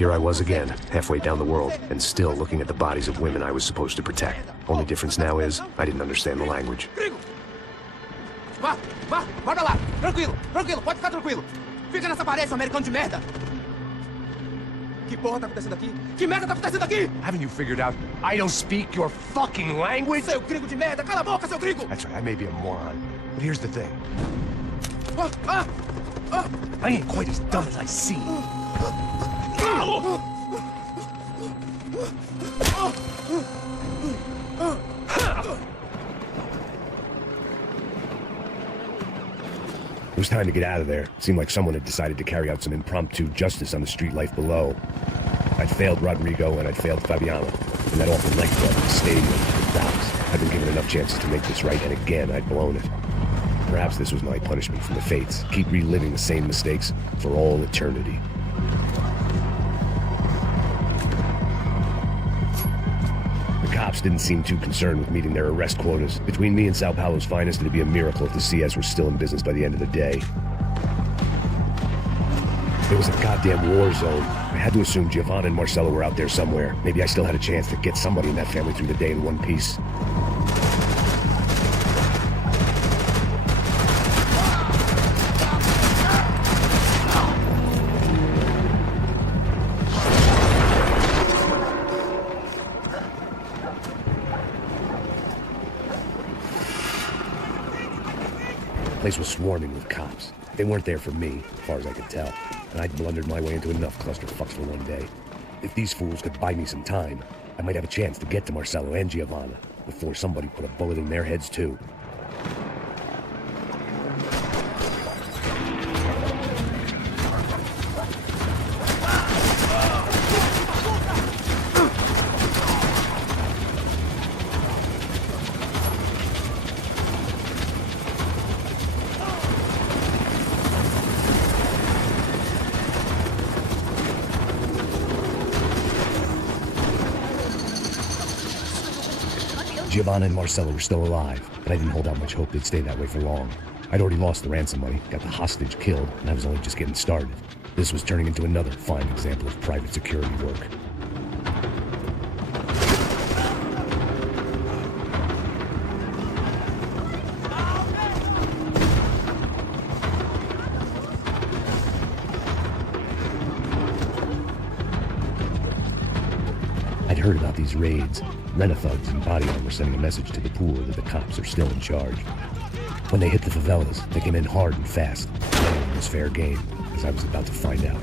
Here I was again, halfway down the world, and still looking at the bodies of women I was supposed to protect. Only difference now is, I didn't understand the language. Vá pra lá. Tranquilo, pode ficar tranquilo. Fica nessa parede, seu americano de merda. Que porra tá acontecendo aqui? Que merda tá acontecendo aqui? Haven't you figured out I don't speak your fucking language? Seu gringo de merda, cala a boca, seu gringo! That's right, I may be a moron, but here's the thing. I ain't quite as dumb as I seem. It was time to get out of there. It seemed like someone had decided to carry out some impromptu justice on the street life below. I'd failed Rodrigo and I'd failed Fabiana. And that awful nightclub, the stadium, the docks. I'd been given enough chances to make this right, and again I'd blown it. Perhaps this was my punishment from the fates. Keep reliving the same mistakes for all eternity. The cops didn't seem too concerned with meeting their arrest quotas. Between me and Sao Paulo's finest, it'd be a miracle if the CS were still in business by the end of the day. It was a goddamn war zone. I had to assume Giovanna and Marcelo were out there somewhere. Maybe I still had a chance to get somebody in that family through the day in one piece. The place was swarming with cops. They weren't there for me, as far as I could tell, and I'd blundered my way into enough clusterfucks for one day. If these fools could buy me some time, I might have a chance to get to Marcelo and Giovanna before somebody put a bullet in their heads too. Giovanna and Marcelo were still alive, but I didn't hold out much hope they'd stay that way for long. I'd already lost the ransom money, got the hostage killed, and I was only just getting started. This was turning into another fine example of private security work. I'd heard about these raids. Rent-a-thugs in body armor sending a message to the poor that the cops are still in charge. When they hit the favelas, they came in hard and fast. It was fair game, as I was about to find out.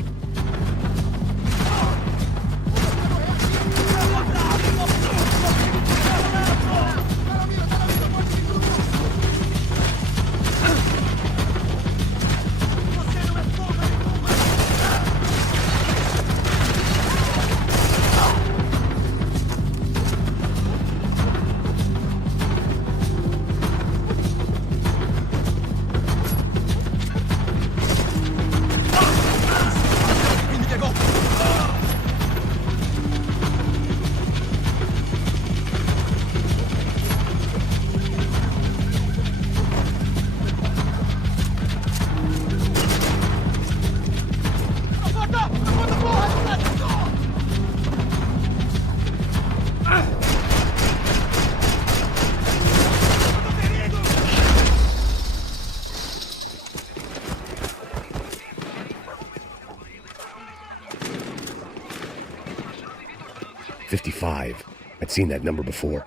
I'd seen that number before.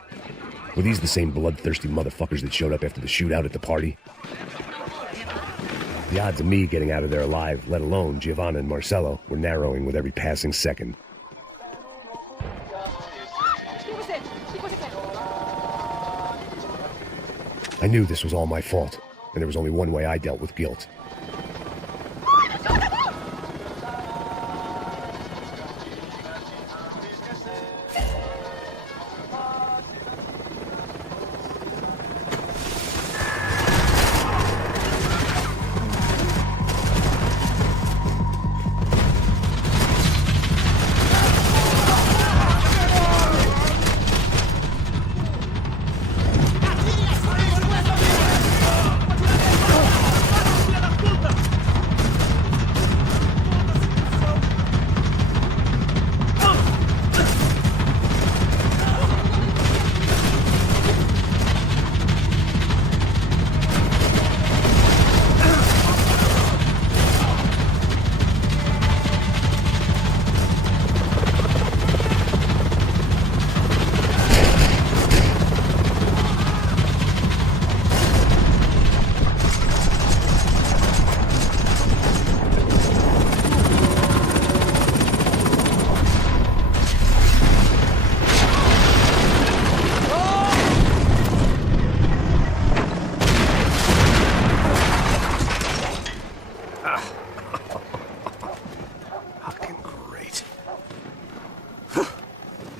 Were these the same bloodthirsty motherfuckers that showed up after the shootout at the party? The odds of me getting out of there alive, let alone Giovanna and Marcelo, were narrowing with every passing second. I knew this was all my fault, and there was only one way I dealt with guilt.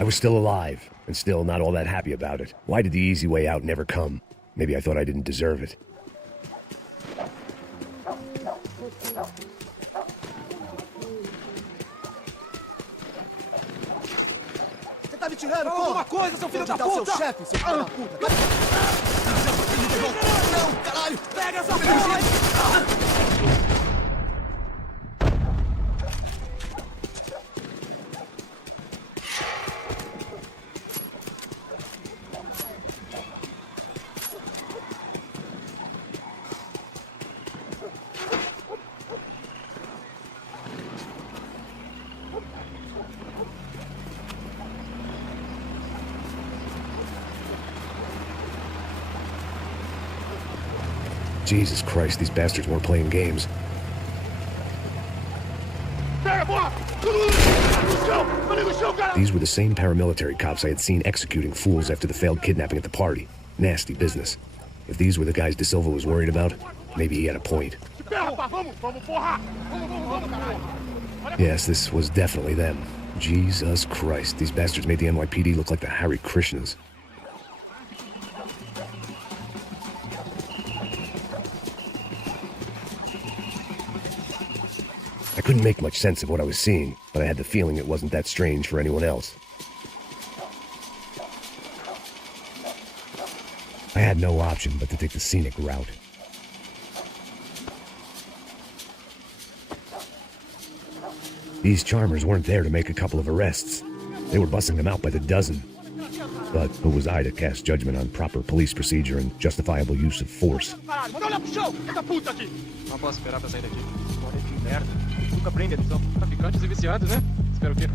I was still alive, and still not all that happy about it. Why did the easy way out never come? Maybe I thought I didn't deserve it. Você tá me tirando, porra? Alguma coisa, seu filho da puta! Seu chefe, seu filho da puta! Não, caralho! Pega essa porra! Jesus Christ, these bastards weren't playing games. These were the same paramilitary cops I had seen executing fools after the failed kidnapping at the party. Nasty business. If these were the guys De Silva was worried about, maybe he had a point. Yes, this was definitely them. Jesus Christ, these bastards made the NYPD look like the Hare Krishnas. I couldn't make much sense of what I was seeing, but I had the feeling it wasn't that strange for anyone else. I had no option but to take the scenic route. These charmers weren't there to make a couple of arrests. They were bussing them out by the dozen. But who was I to cast judgment on proper police procedure and justifiable use of force? Não posso esperar pra sair daqui. Olha que merda. Nunca prende, eles são traficantes e viciados, né? Espero que...